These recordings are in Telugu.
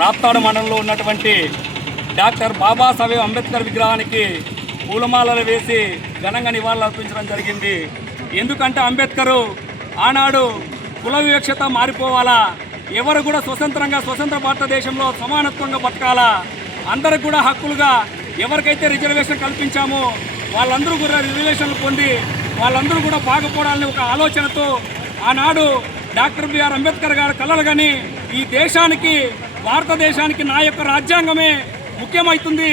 రాప్తాడు మండలంలో ఉన్నటువంటి డాక్టర్ బాబాసాహెబ్ అంబేద్కర్ విగ్రహానికి పూలమాలలు వేసి ఘనంగా నివాళులు అర్పించడం జరిగింది. ఎందుకంటే అంబేద్కరు ఆనాడు కుల వివక్షత మారిపోవాలా, ఎవరు కూడా స్వతంత్ర భారతదేశంలో సమానత్వంగా బతకాలా, అందరికి కూడా హక్కులుగా ఎవరికైతే రిజర్వేషన్ కల్పించామో వాళ్ళందరూ కూడా రిజర్వేషన్లు పొంది వాళ్ళందరూ కూడా బాగుపడాలని ఒక ఆలోచనతో ఆనాడు డాక్టర్ బిఆర్ అంబేద్కర్ గారు కలలు కానీ ఈ దేశానికి భారతదేశానికి నా యొక్క రాజ్యాంగమే ముఖ్యమవుతుంది,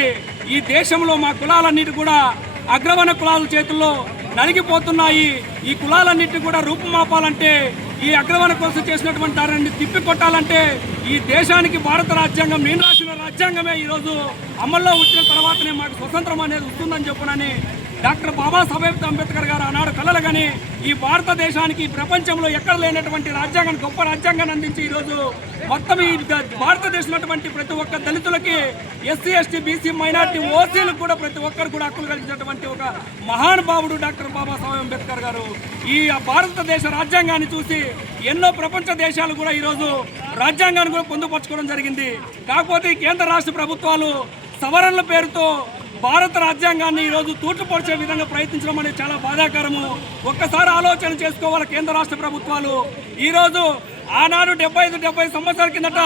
ఈ దేశంలో మా కులాలన్నిటి కూడా అగ్రవర్ణ కులాల చేతుల్లో నలిగిపోతున్నాయి, ఈ కులాలన్నిటిని కూడా రూపుమాపాలంటే ఈ అగ్రవర్ణ కోసం చేసినటువంటి దానిని తిప్పికొట్టాలంటే ఈ దేశానికి భారత రాజ్యాంగం నేను రాసిన రాజ్యాంగమే ఈరోజు అమల్లో వచ్చిన తర్వాతనే మాకు స్వతంత్రం అనేది వస్తుందని చెప్పనని డాక్టర్ బాబాసాహెబ్ అంబేద్కర్ గారు ఆనాడు కలలు కానీ ఈ భారతదేశానికి ప్రపంచంలో ఎక్కడ లేనటువంటి రాజ్యాంగాన్ని గొప్ప రాజ్యాంగాన్ని అందించి ఈరోజు మొత్తం ఈ భారతదేశంలో ప్రతి ఒక్క దళితులకి ఎస్సీ ఎస్టీ బీసీ మైనార్టీ ఓసీలకు కూడా ప్రతి ఒక్కరు కూడా హక్కులు కలిగినటువంటి ఒక మహానుభావుడు డాక్టర్ బాబాసాహెబ్ అంబేద్కర్ గారు. ఈ భారతదేశ రాజ్యాంగాన్ని చూసి ఎన్నో ప్రపంచ దేశాలు కూడా ఈరోజు రాజ్యాంగాన్ని కూడా పొందుపరచుకోవడం జరిగింది. కాకపోతే ఈ కేంద్ర రాష్ట్ర ప్రభుత్వాలు సవరణల పేరుతో భారత రాజ్యాంగాన్ని ఈరోజు తూట్లుపరిచే విధంగా ప్రయత్నించడం అనేది చాలా బాధాకరము. ఒక్కసారి ఆలోచన చేసుకోవాలి కేంద్ర రాష్ట్ర ప్రభుత్వాలు. ఈరోజు ఆనాడు 75 సంవత్సరాల కిందట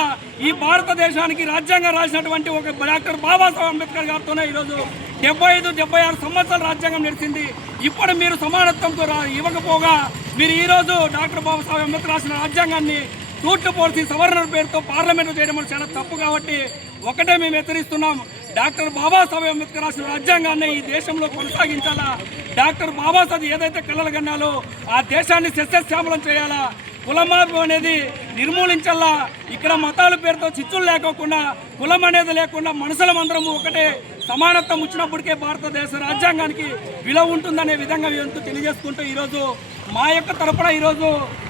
ఈ భారతదేశానికి రాజ్యాంగం రాసినటువంటి ఒక డాక్టర్ బాబాసాహెబ్ అంబేద్కర్ గారితోనే ఈరోజు 75-76 సంవత్సరాల రాజ్యాంగం నడిచింది. ఇప్పుడు మీరు సమానత్వంతో ఇవ్వకపోగా మీరు ఈరోజు డాక్టర్ బాబాసాహెబ్ అంబేద్కర్ రాసిన రాజ్యాంగాన్ని తూట్లు పోల్చి సవరణల పేరుతో పార్లమెంటు చేయడం చాలా తప్పు. కాబట్టి ఒకటే మేము హెచ్చరిస్తున్నాం, డాక్టర్ బాబాసాహెబ్ అంబేద్కర్ రాసిన రాజ్యాంగాన్ని ఈ దేశంలో కొనసాగించాలా, డాక్టర్ బాబాసాహెబ్ ఏదైతే కలలు కన్నాలో ఆ దేశాన్ని సస్యశ్యామలం చేయాలా, కులమార్పు అనేది నిర్మూలించాలా, ఇక్కడ మతాల పేరుతో చిచ్చులు లేకోకుండా కులం అనేది లేకుండా మనుషులమందరము ఒకటే సమానత్వం వచ్చినప్పటికే భారతదేశ రాజ్యాంగానికి విలువ ఉంటుందనే విధంగా తెలియజేసుకుంటూ ఈరోజు మా యొక్క తరపున ఈరోజు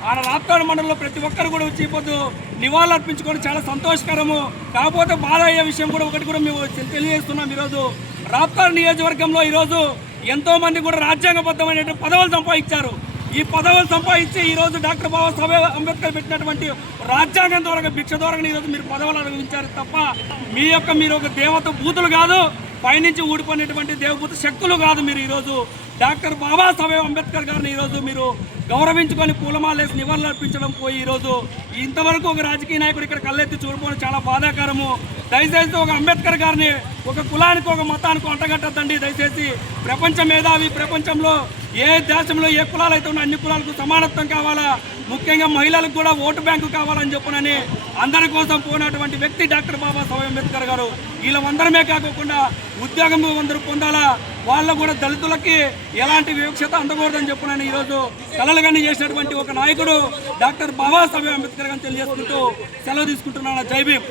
ఆ రాప్తాడు మండలంలో ప్రతి ఒక్కరు కూడా వచ్చి పొద్దు నివాళులు అర్పించుకోవడం చాలా సంతోషకరము. కాకపోతే బాధ అయ్యే విషయం కూడా ఒకటి కూడా మేము తెలియజేస్తున్నాం. ఈరోజు రాప్తాడు నియోజకవర్గంలో ఈరోజు ఎంతోమంది కూడా రాజ్యాంగబద్ధమైన పదవులు సంపాదించారు. ఈ పదవులు సంపాదించి ఈరోజు డాక్టర్ బాబాసాహెబ్ అంబేద్కర్ పెట్టినటువంటి రాజ్యాంగం ద్వారా భిక్ష ద్వారా ఈరోజు మీరు పదవులు అనుభవించారు తప్ప మీరు ఒక దేవత భూతులు కాదు, పైనుంచి ఊడిపోయినటువంటి దేవభూత శక్తులు కాదు. మీరు ఈరోజు డాక్టర్ బాబాసాహెబ్ అంబేద్కర్ గారిని ఈరోజు మీరు గౌరవించుకొని పూలమాలేసి నివాళులు అర్పించడం పోయి ఈరోజు ఇంతవరకు ఒక రాజకీయ నాయకుడు ఇక్కడ కళ్ళెత్తి చూడడం చాలా బాధాకరము. దయచేసి ఒక అంబేద్కర్ గారిని ఒక కులానికి ఒక మతానికి అంటగట్టద్దండి. దయచేసి ప్రపంచ మేధావి, ప్రపంచంలో ఏ దేశంలో ఏ కులాలు అయితే ఉన్నా అన్ని కులాలకు సమానత్వం కావాలా, ముఖ్యంగా మహిళలకు కూడా ఓటు బ్యాంకు కావాలని చెప్పనని అందరి కోసం పోయినటువంటి వ్యక్తి డాక్టర్ బాబాసాహెబ్ అంబేద్కర్ గారు. వీళ్ళందరమే కాకుండా ఉద్యోగం అందరూ పొందాలా, వాళ్ళు కూడా దళితులకి ఎలాంటి వివక్షత అందకూడదని చెప్పనని ఈరోజు కలలుగని చేసినటువంటి ఒక నాయకుడు డాక్టర్ బాబాసాహెబ్ అంబేద్కర్ గారిని తెలియజేసుకుంటూ సెలవు తీసుకుంటున్నాను. జై భీమ్.